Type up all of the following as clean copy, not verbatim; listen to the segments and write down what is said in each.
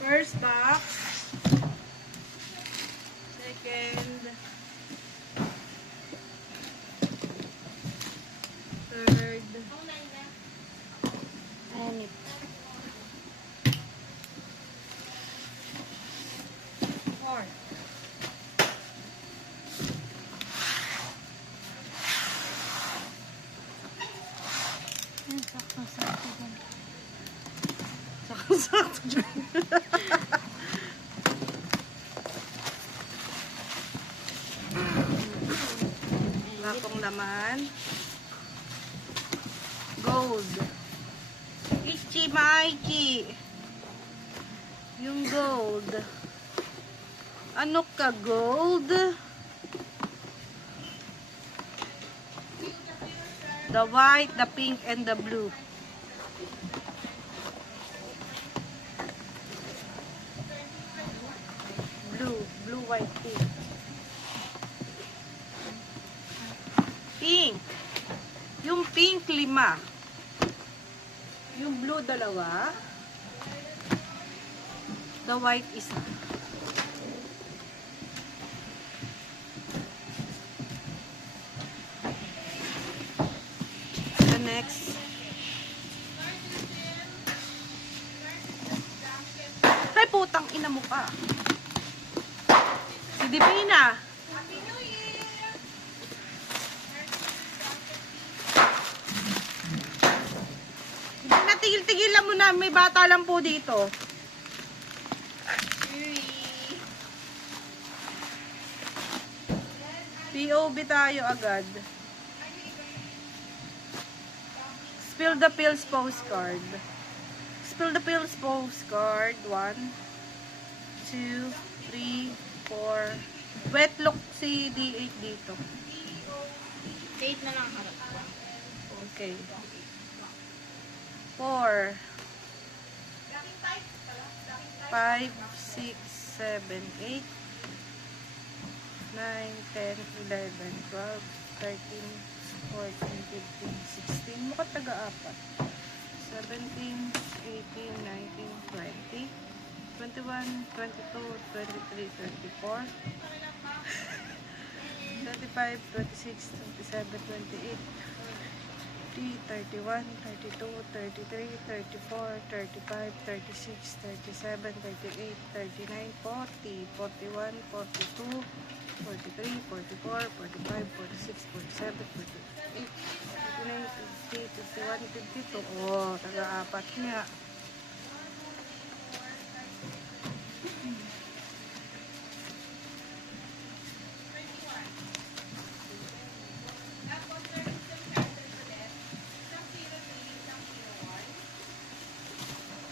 First box. Second. Third. Ayan. Fourth. Sakto-sakto dyan. Sakto dyan. Wala pong laman. Gold. Ichi Maiki. Yung gold. Ano ka gold? The white, the pink, and the blue. Blue, white, pink. Pink. Yung pink, 5. Yung blue, 2. The white, 1. The next. Ay, putang ina mo pa. Si Divina. Divina, tigil-tigilan mo na. May bata lang po dito. POV tayo agad. Spill the pills postcard. Spill the pills postcard. 1, 2, 3, 4. Wet look si D8 dito. Date na lang harap ko. Okay. 4, 5, 6, 7, 8, 9, 10, 11, 12, 13, 14, 15, 16. Mukhang taga-4. 17, 18, 19, 20, 21, 22, 23, 24, 25, 26, 27, 28, 31, 32, 33, 34, 35, 36, 37, 38, 39, 40, 41, 42, 43, 44, 45, 46, 47, 48, 49, 50, 51, 52. Oh, taga-4 niya.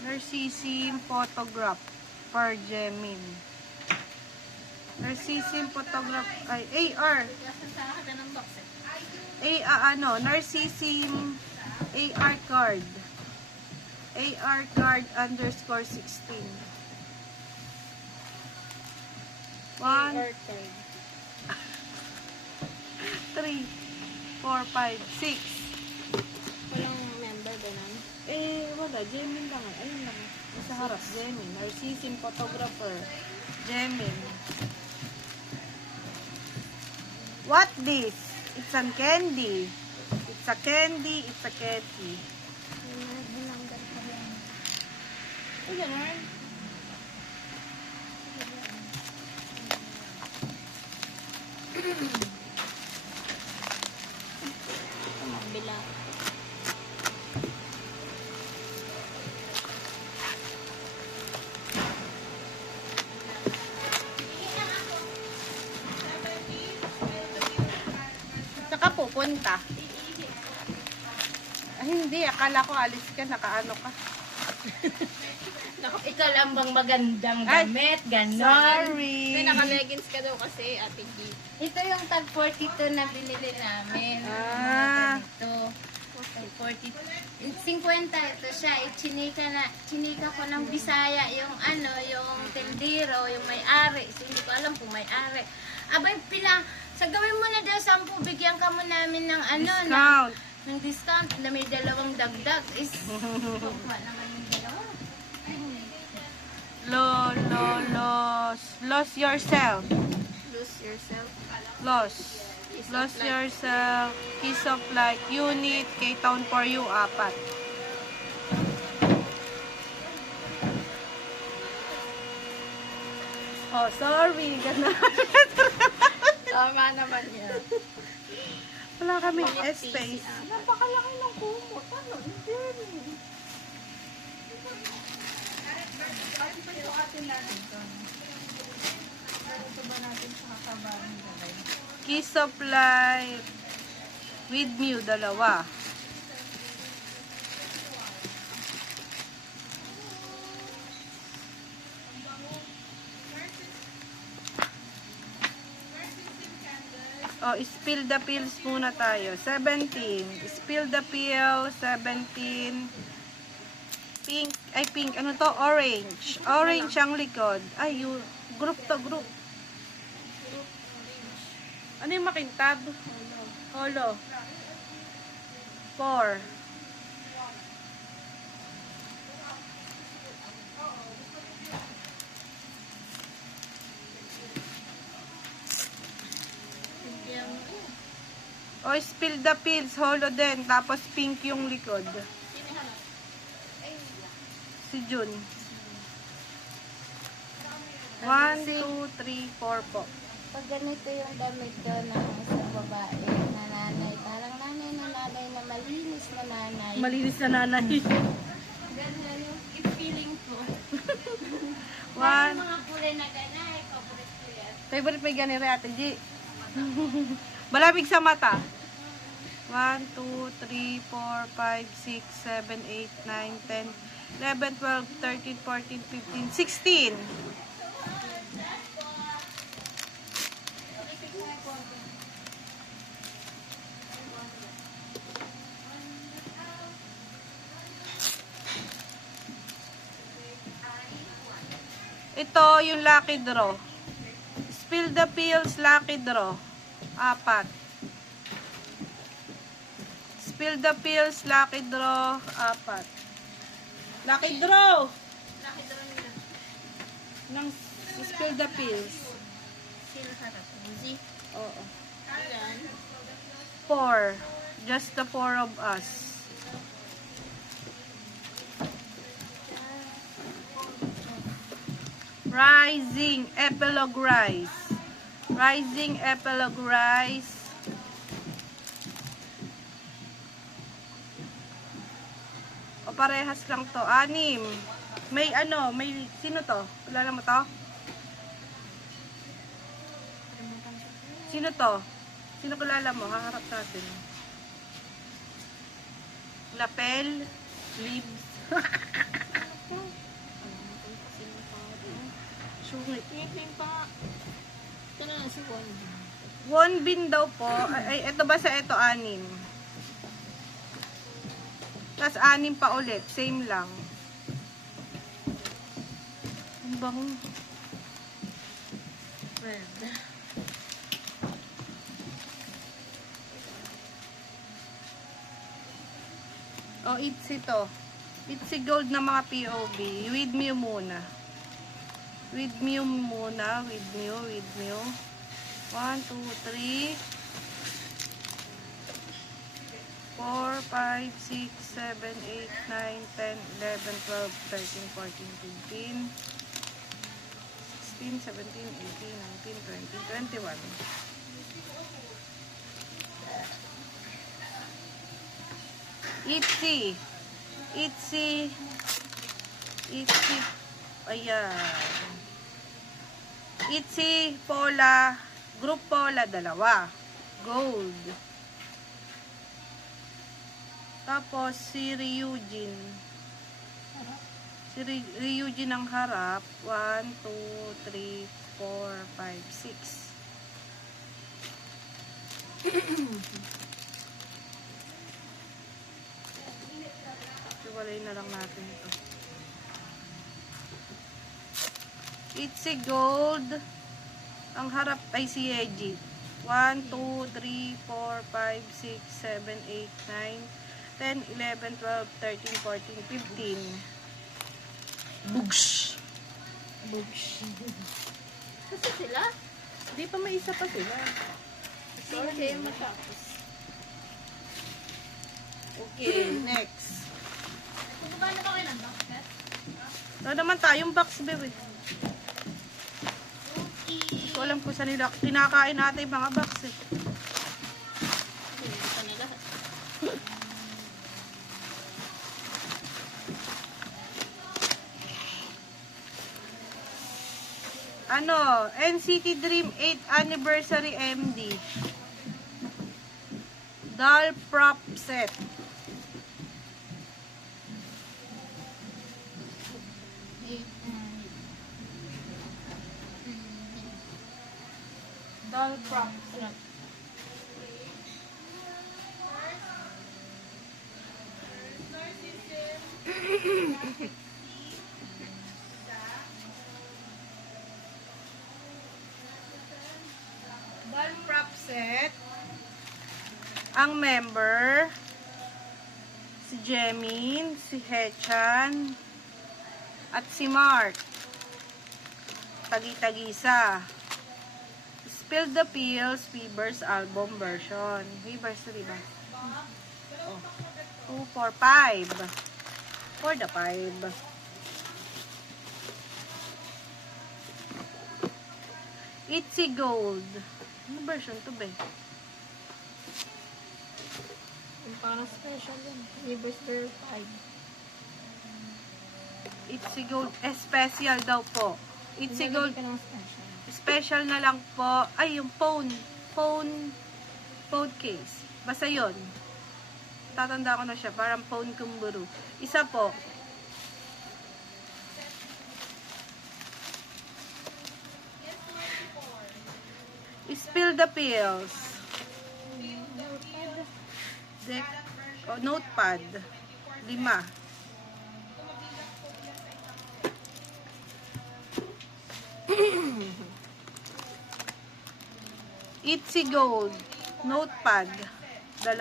Narcissism photograph per Gemin. Narcissism photograph ay AR. Narcissism AR card. AR card _ 16. 1, 3, 4, 5, 6. Walang member ba nun? Wala. Gemin lang. Ayun lang. Sa harap. Gemin. Narcissism photographer. Gemin. What this? It's a candy. It's a candy. It's a candy. Binanggan ka yan. Ay, gano'n. Bila. Saka pupunta. Ay, hindi. Akala ko alis ka. Nakaano ka. Ikaw lang bang magandang Ay, damit? Ganon. Sorry. Hindi, naka-leggings ka daw kasi, Ate G. Ito yung tag 42 na binili namin. Ah. Ito. 40. 50 ito siya. Chinika ko ng Bisaya yung yung tindero, yung may-ari. So, hindi ko alam kung may-ari. Abay, sa gawin mo na daw 10, bigyan ka mo namin ng Discount. ng discount na may dalawang dagdag. Tukma naman yung dalawa. Lose yourself. Lose yourself. Lose yourself. Kiss of Light. Unit. K-Town for you. 4. Oh, sorry. Ganun. Tama naman yan. Wala kami Mga space. PC, Napakalaki ng kumot. Ano? Hindi. Kiss of Light. With Mew. 2. Oh, spill the pills muna tayo. 17. Spill the pill. 17. Pink. Ay, pink. Ano to? Orange. Orange ang likod. Ay, group to group. Ano yung makintab? Holo. 4. O, spill the pills. Holo din. Tapos pink yung likod. Si Jun. 1, 2, 3, 4 po. Pag ganito yung damit doon ng isang babae na nanay, parang nanay na malinis na nanay. Malinis na nanay. Ganyan yung feeling ko. 1. Mga kulay na ganay, paborito ko yan. Favorite may ganire Ate G. Malamig sa mata. 1, 2, 3, 4, 5, 6, 7, 8, 9, 10, 11, 12, 13, 14, 15, 16. Ito yung lucky draw. Spill the pills, lucky draw. 4. Spill the pills, lucky draw. 4. Lucky draw! Laki doon nila. Nang spill the pills. Sino harap? Uzi? Oo. Ayan. 4. Just the 4 of us. Rising Epilogue Rise. Rising Epilogue Rise. O parehas lang to. 6. May sino to? Kilala mo to? Sino to? Sino kilala mo? Haharap natin. Lapel. Leaves. Sungit. Tingin pa. Ito na si Juan. One bin daw po. Ay, ito ba sa ito 6? Tapos 6 pa ulit. Same lang. Ang bango. Red. Oh, it's ito. It's gold na mga POV. With Mew muna. With Mew muna. With Mew. 1, 2, 3, 4, 5, 6, 7, 8, 9, 10, 11, 12, 13, 14, 15, 16, 17, 18, 19, 20, 21. Itzy. Ayan. Itzy, Pola, Group Pola, 2. Gold. Tapos, si Ryujin. Si Si Ryujin ang harap. 1, 2, 3, 4, 5, 6. Iwalay na lang natin ito. Itzy Gold. Ang harap ay si Yeji. 1, 2, 3, 4, 5, 6, 7, 8, 9, 10, 11, 12, 13, 14, 15. Bugs! Bugs. Kasi sila? Di pa may isa pa sila. Sorry kayo matapos. Okay, next. Bumaba na ba kayo ng basket? Ito naman tayong box, bebe. Hindi ko alam kung saan nila kinakain natin yung mga box eh. Hindi pa nila. Ano, NCT Dream 8th Anniversary MD. Doll prop set. Doll prop set. Doll prop set. Ang member, si Jemin, si Hechan, at si Mark. Tagi-tagisa. Spill the Pills, Weavers album version. Weavers, diba? Oh. 2, 4, 5. For the 5. Itzy Gold. Ano version to ba? Yung parang special yun. Neighbors Girl 5. Itzy Gold. Special daw po. Itzy Gold. Ka ng special. Special na lang po. Ay, yung phone case. Basta yun. Tatanda ko na siya. Parang phone kumburu. Isa po. Spill the Pills. Deck, notepad. 5. Itzy Gold. Notepad. 2.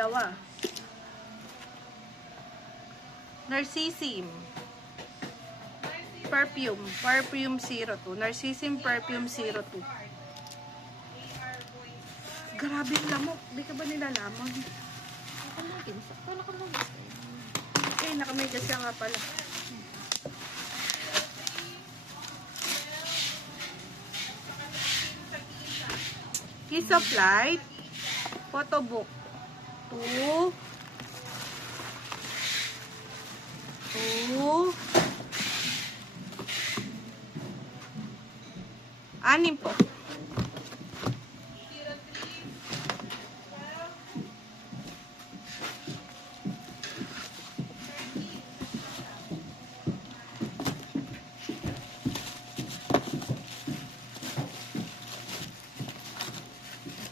Narcissism. Perfume. Perfume 02. Narcissism Perfume 02. Grabe yung lamok. Di ka ba nilalamon? Paano ka mag-gusto? Eh, nakamedyas ka nga pala. Kiss of Light. Photobook. 2. 2. 6 po.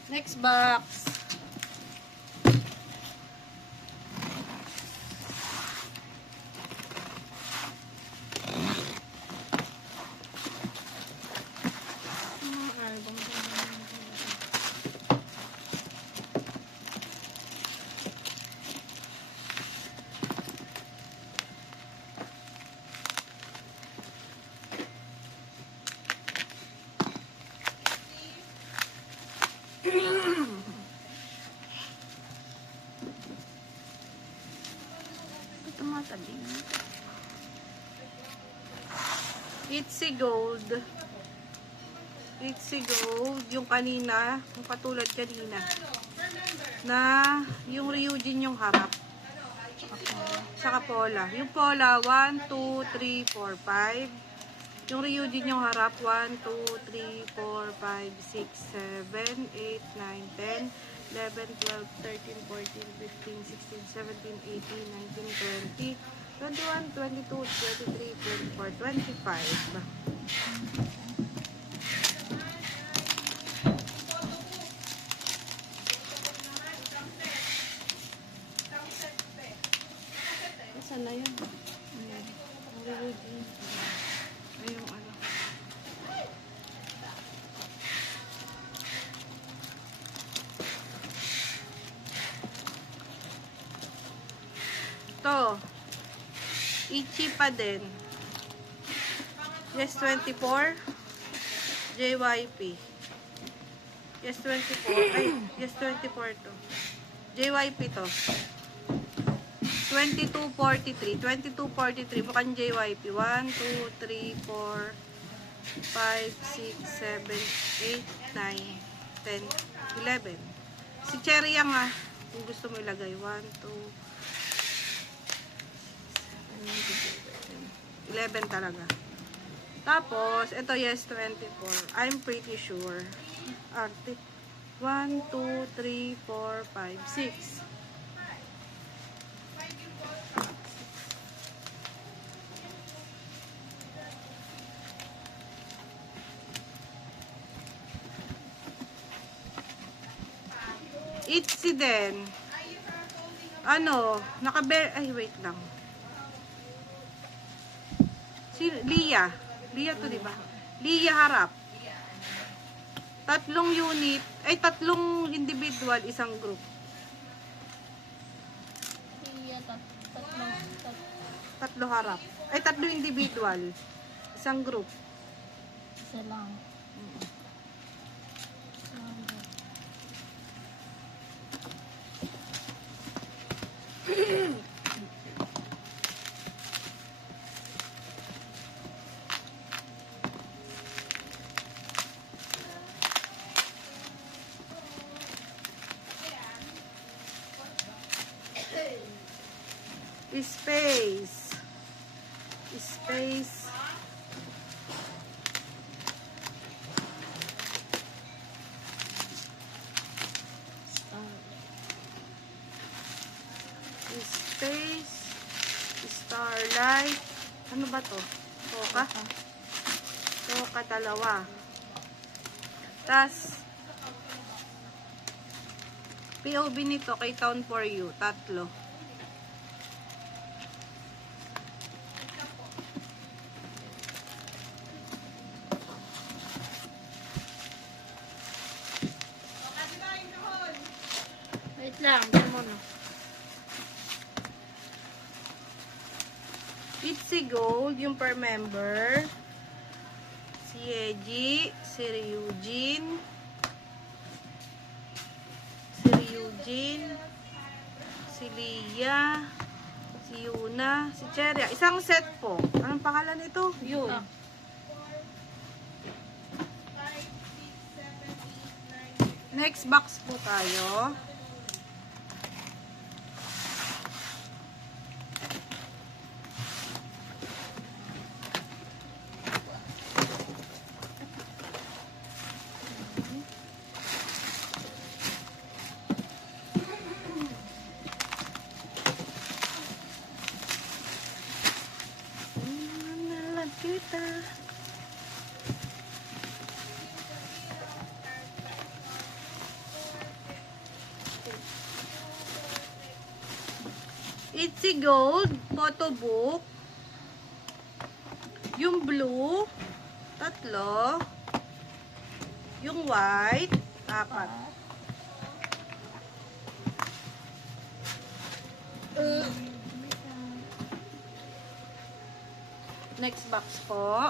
Next box. Album. Ito mga tabi. Itzy Gold. Itzy Gold. Yung kanina, yung katulad kanina. Na yung Ryujin yung harap. Saka Pola. Yung Pola, 1, 2, 3, 4, 5. Yung Ryujin yung harap, 1, 2, 3, 4, 5, 6, 7, 8, 9, 10, 11, 12, 13, 14, 15, 16, 17, 18, 19, 20, 21, 22, 23, 24, 25. Saan na yun? Ay, yung ano. To. Ichi pa din. Yes, 24. JYP. Yes, 24. Ay, yes, 24 to. JYP to. 2243. 2243. Mukhang JYP. 1, 2, 3, 4, 5, 6, 7, 8, 9, 10, 11. Si Cherry Yang ah. Kung gusto mo ilagay. 1, 2, 11 talaga. Tapos, ito yes, 24. I'm pretty sure. Arte. 1, 2, 3, 4, 5, 6. Itzy din. Ano, ay, wait lang. Si Lia. Lia to, di ba? Lia harap. Tatlong unit, ay tatlong individual, isang group. Tatlo harap. Ay, tatlo individual. Isang group. Isa lang. Space. Space. Space. Starlight. Ano ba to? Toka? Toka dalawa. Tas POV nito kay Town for You. Tatlo. Wait lang, dyan mo na. Itzy Gold, yung per member. Si Eji, si Ryujin. Si Ryujin. Si Lia. Si Yuna. Si Cherry. Isang set po. Anong pangalan nito? Yun. Ah. Next box po tayo. Kita. Itzy Gold, photo book. Yung blue, tatlo. Yung white, apat. Next box po.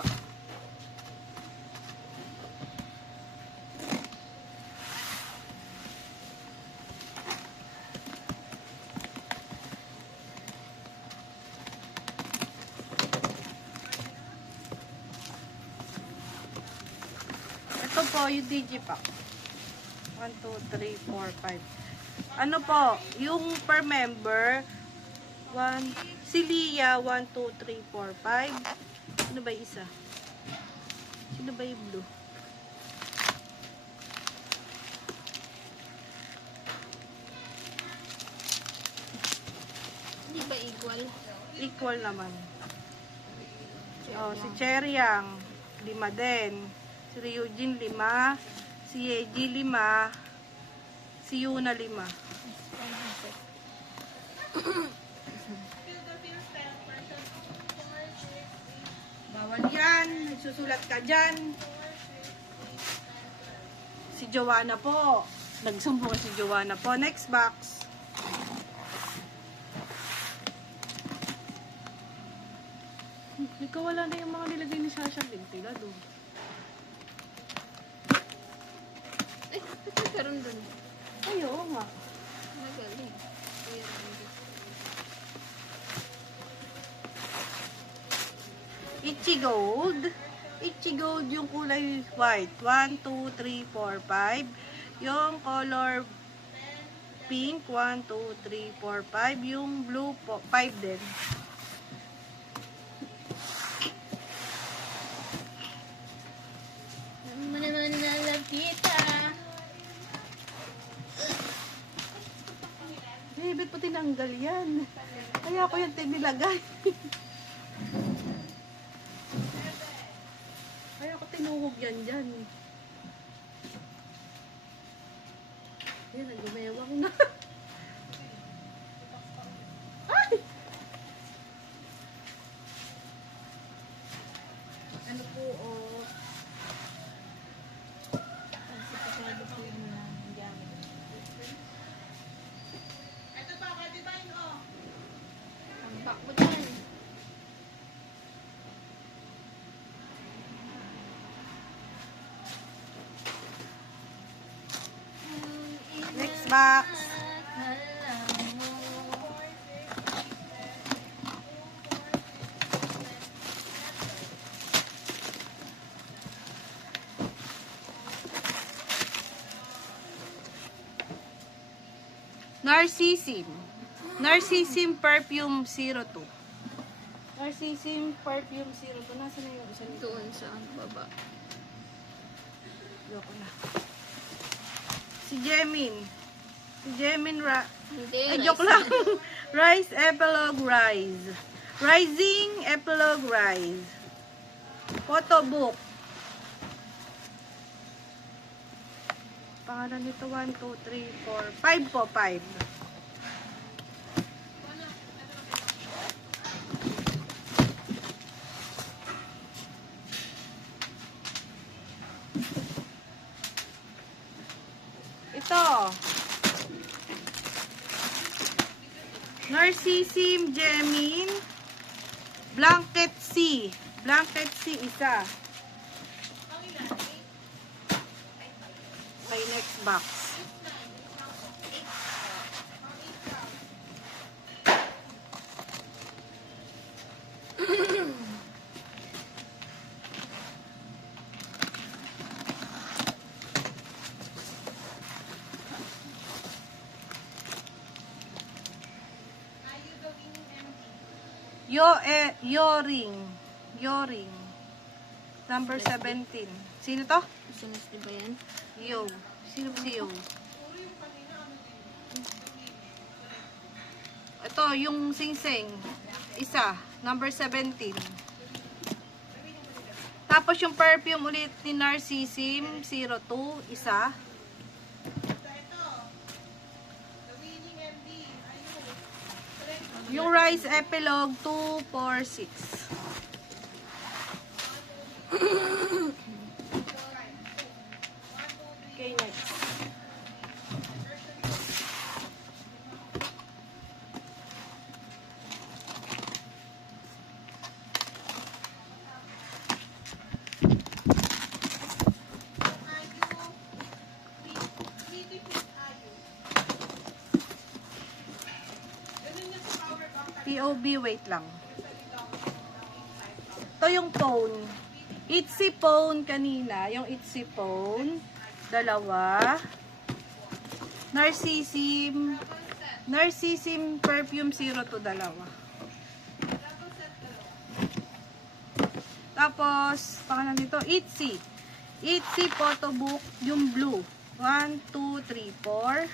Ito po yung digipack. 1, 2, 3, 4, 5. Ano po, yung per member, 1, si Lia, 1, 2, 3, 4, 5. Sino ba yung isa? Sino ba yung blue? Hindi ba equal? Equal naman. Oh, si Cherry Yang, 5 din. Si Ryujin, 5. Si Yeji, 5. Si Yuna, 5. Bawal yan. Nagsusulat ka dyan. Si Joanna po. Nagsumbong si Joanna po. Next box. Ikaw wala na yung mga nilagay ni Sasha Bintila doon. Eh, ba't nagkaroon dun? Ay, oo nga. Magaling. Kuya Randy. Itchy Gold. Itchy Gold yung kulay white. 1, 2, 3, 4, 5. Yung color pink. 1, 2, 3, 4, 5. Yung blue po. 5 din. Ano mo naman nalapita? Eh, ba't po tinanggal yan? Kaya ko yan nilagay. Kaya ko tinuhog yan dyan. Yan, nagumewang na. Ay! Ano po, oh. Pasipasado po yung gamit. Tambak mo dyan. Next box. Alam mo. Narcissism. Narcissism Perfume 02. Narcissism Perfume 02. Nasaan na yung isa nito? Doon sa baba. Yoko na. Si Jemin. Si Jemin Hindi. Ay, joke lang. Rise Epilogue Rise. Rising Epilogue Rise. Photo book. Pangalan nito 1, 2, 3, 4, 5 po, 5. Ito. Narcissism Gemin. Blanket C. Blanket C, isa. Okay, next box. Yoring. Yoring. Number 17. Sino to? Sumas di ba yan? Yo. Sino si Yo? Ito, yung sing-sing. Isa. Number 17. Tapos yung perfume ulit ni Narcissism 02. Isa. Yung Rise Epilogue 246. Okay, next. POB, wait lang. Ito yung phone. Itsy phone kanina. Yung Itsy phone. 2. Narcissism. Narcissism Perfume 02, 2. Tapos, pangalan dito, Itsy. Itsy photo book, yung blue. 1, 2, 3, 4.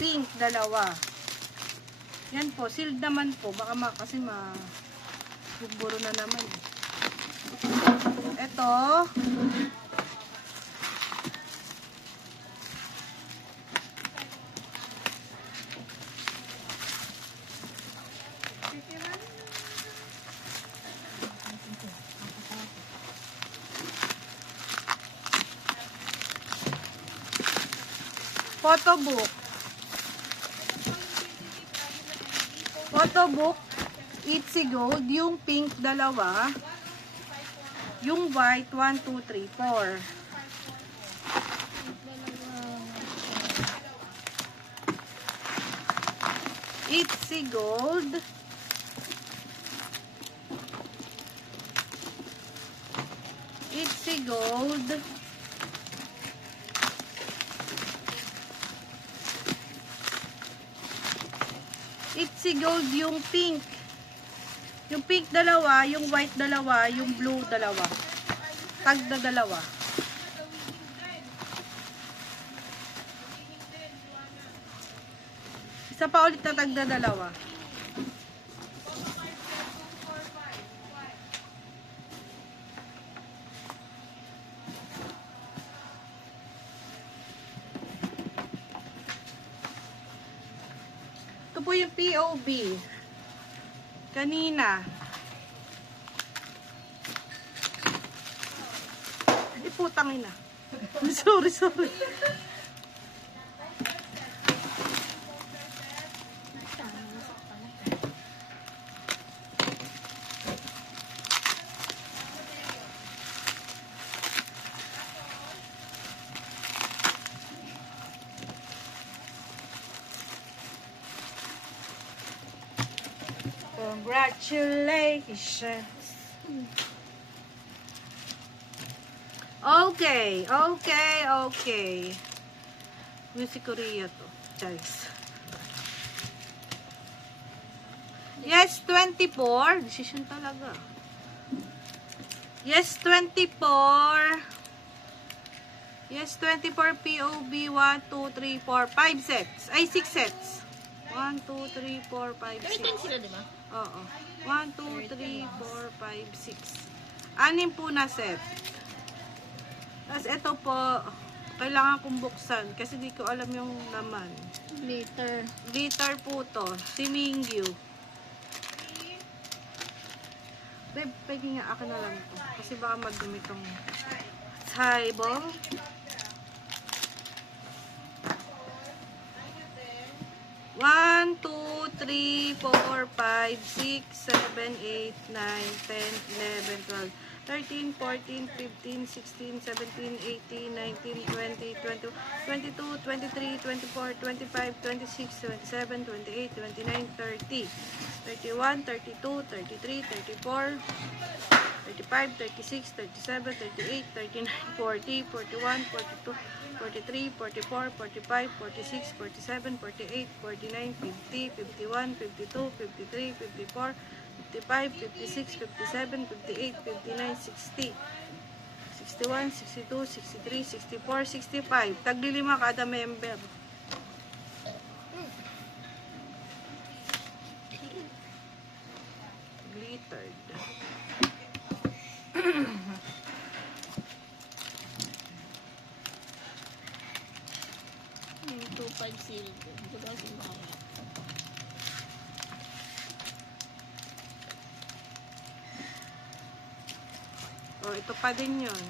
Pink, dalawa. Yan po, sealed naman po. Baka kasi buburo na naman. Ito. Photobook. Photobook, Itsy Gold, yung pink dalawa, yung white 1, 2, 3, 4. Itsy Gold. Itsy Gold. Itsy Gold yung pink. Yung pink dalawa, yung white dalawa, yung blue dalawa. Tagda dalawa. Isa pa ulit na tagda dalawa. Ito po yung POB. Kanina. Hindi putang ina. Sorry. Congratulations. Okay. Music Korea to, guys. Yes, 24. Decision talaga. Yes, 24. Yes, 24 POB 1, 2, 3, 4, 5 sets. Ay, 6 sets. 1, 2, 3, 4, 5, 6. 10 sila, di ba? Oo. 1, 2, 3, 4, 5, 6. Anim po na set. Tapos ito po, kailangan kong buksan kasi di ko alam yung laman. Glitter. Glitter po to. Si Mingyu. Babe, pwede nga ako na lang to. Kasi baka magdumi tong highball. One, 2, 3, 4, 5, 6, 7, 8, 9, 10, 11, 12, 13, 14, 15, 16, 17, 18, 19, 20, 21, 22, 23, 24, 25, 26, 27, 28, 29, 30, 31, 32, 33, 34, 35, 36, 37, 38, 39, 40, 41, 42, 43, 44, 45, 46, 47, 48, 49, 50, 51, 52, 53, 54, 55, 56, 57, 58, 59, 60, 61, 62, 63, 64, 65. Tagli-5 kada member. Glittered. Yung 2.5 sealed. Diba si Mama? Oh, ito pa din yun.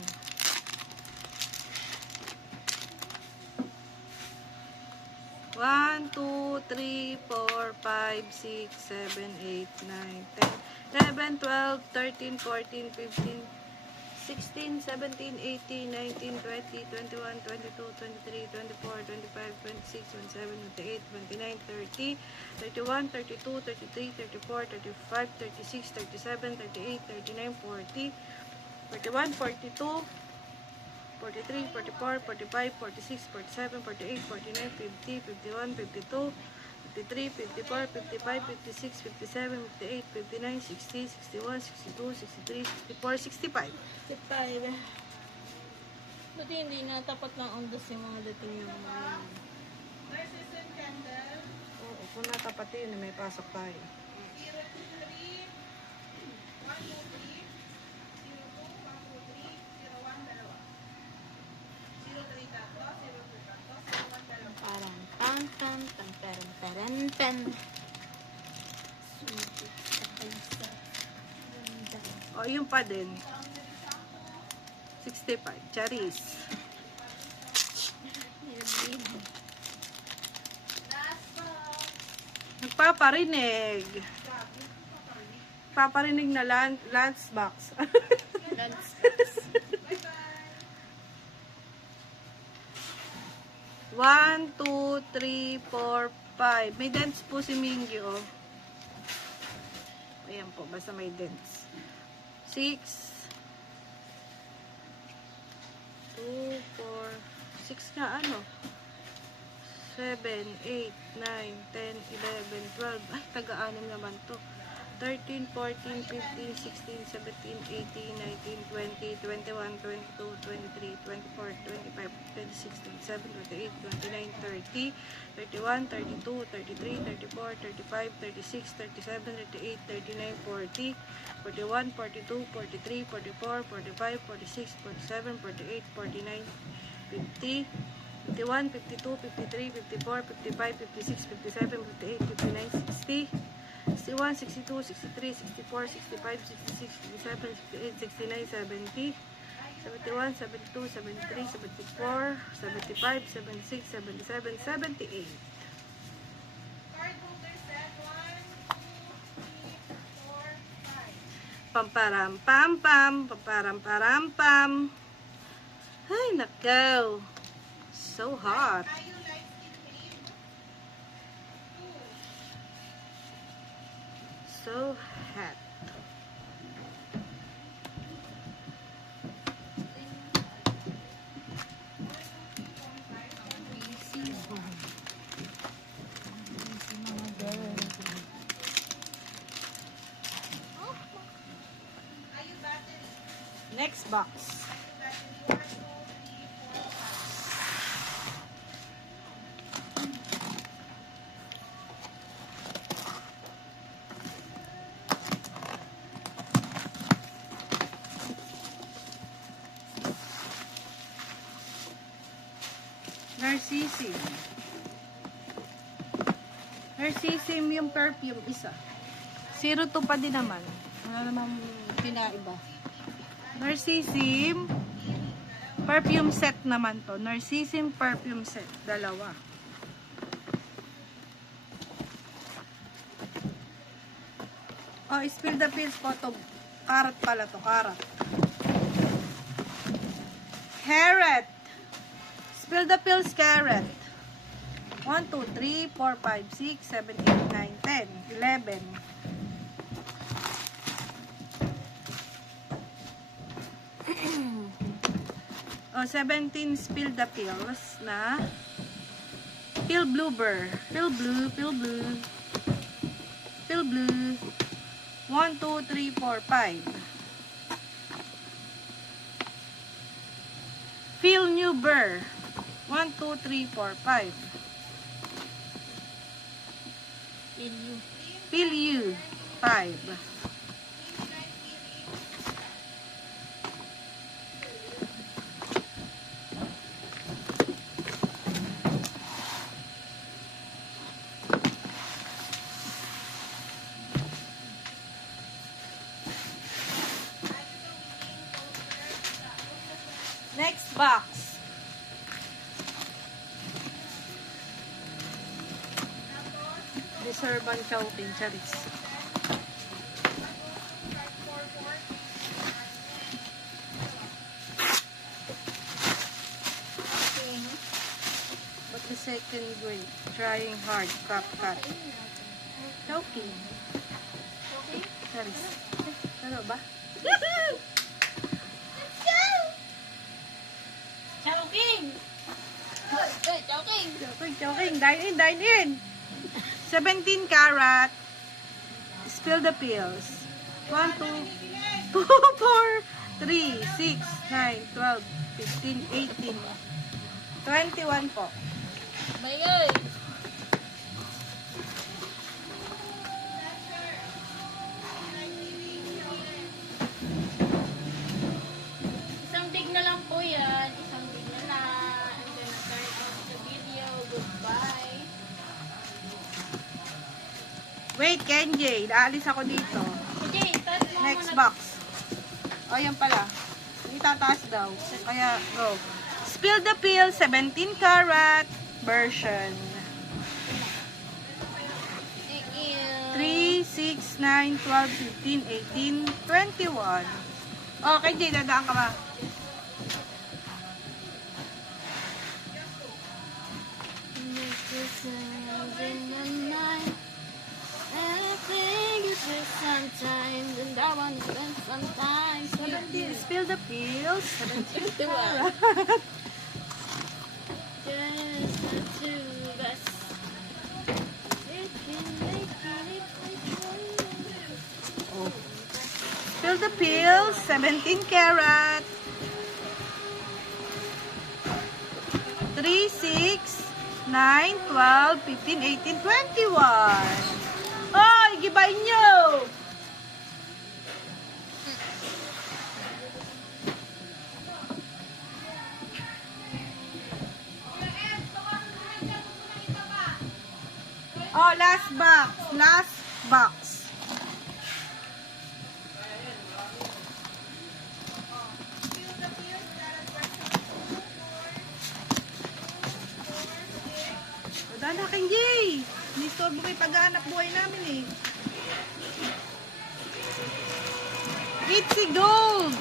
One, 2, 3, 4, 5, 6, 7, 8, 9, 10, 11, 12, 13, 14, 15, 16, 17, 18, 19, 20, 21, 22, 23, 24, 25, 26, 27, 28, 29, 30, 31, 32, 33, 34, 35, 36, 37, 38, 39, 40, 41, 42, 43, 44, 45, 46, 47, 48, 49, 50, 51, 52, 53, 54, 55, 56, 57, 58, 59, 60, 61, 62, 63, 64, 65. 65. Buti hindi na tapat lang ang dos yung mga dating yung Oo, kung natapat yun, may pasok tayo. Parang tan tan tan tan tan tan. O, yun pa din. 65. Charis. Nagpaparinig. Paparinig na lunchbox. One, two, three, four, five. May dents po si Mingy, oh. Ayan po, basta may dents. 6, 2, 4, 6 nga, ano? 7, 8, 9, 10, 11, 12. Ay, taga-anim naman to. 13, 14, 15, 16, 17, 18, 19, 20, 21, 22, 23, 24, 25, 26, 27, 28, 29, 30, 31, 32, 33, 34, 35, 36, 37, 38, 39, 40, 41, 42, 43, 44, 45, 46, 47, 48, 49, 50, 51, 52, 53, 54, 55, 56, 57, 58, 59, 60, 61, 62, 63, 64, 65, 66, 67, 68, 69, 70, 71, 72, 73, 74, 75, 76, 77, 78. Pamparam pam pam, pamparam param pam. Ay, nakaw. So hot. So hot. Next box. Narcissim. Narcissim yung perfume isa. 02 pa din naman. Wala namang pinaiba. Narcissim perfume set naman to. Narcissim perfume set. Dalawa. Oh, spill the pills po to. Karat pala to. Karat. Carrot. Spill the pills, carrot. 1, 2, 3, 4, 5, 6, 7, 8, 9, 10, 11. Oh, 17 spill the pills na pill bluebird. Pill blue, pill blue. Pill blue. 1, 2, 3, 4, 5. Pill new burr. 1, 2, 3, 4, 5. Pill you. 5. Next box. Deserve ang choking charis. But the second grade, trying hard, crop cut. Choking. Charis. Ano ba? Choking! Choking! Joking. Dine in, dine in. 17 karat. Spill the pills. 1, 2, 2, 4, 3, 6, 9, 12, 15, 18, 21 po. Bye guys! Isang dig na lang po yan. Isang dig na lang. I'm gonna start off the video. Goodbye. Wait, Kenji. Naalis ako dito. Okay, start mo Next muna. box. O, yan pala. Itataas daw. Kaya, go. Spill the Pill 17 karat version. Thank you. 3, 6, 9, 12, 15, 18, 21. O, Kenji, dadaan ka ba? Sometimes and I want to spend some time. 17, spill the pills. 17 karat. Just the two of us. It can make Oh. Spill the pills 17 karat. 3, 6, 9, 12, 15, 18, 21. Ay, gibay nyo! Oh, last box. Last box. Wala na kang Jay. Nistorbo mo yung pag-aanap buhay namin eh. Itsy Gold.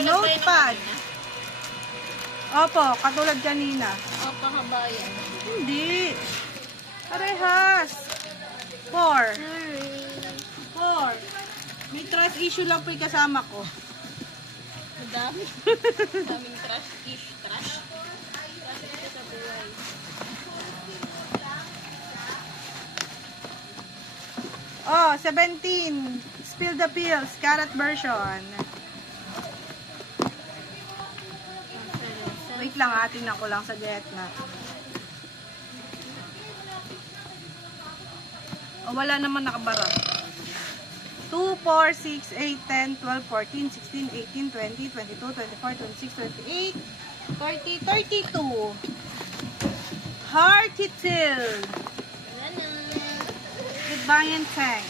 Notepad. Opo, katulad kanina. Opo, kabayan. Hindi. Parehas. 4. 4. May trust issue lang po yung kasama ko. Madami. Daming trash ish. Trash. Trash ito sa buhay. Oh, 17. Spill the pills. Carrot version. Wait lang, atin ako lang sa Vietnam. Oh, wala naman nakabara. 2, 4, 6, 8, 10, 12, 14, 16, 18, 20, 22, 24, 26, 28, 30, 32. Hearty Till. Ganun. With Bayan Tank.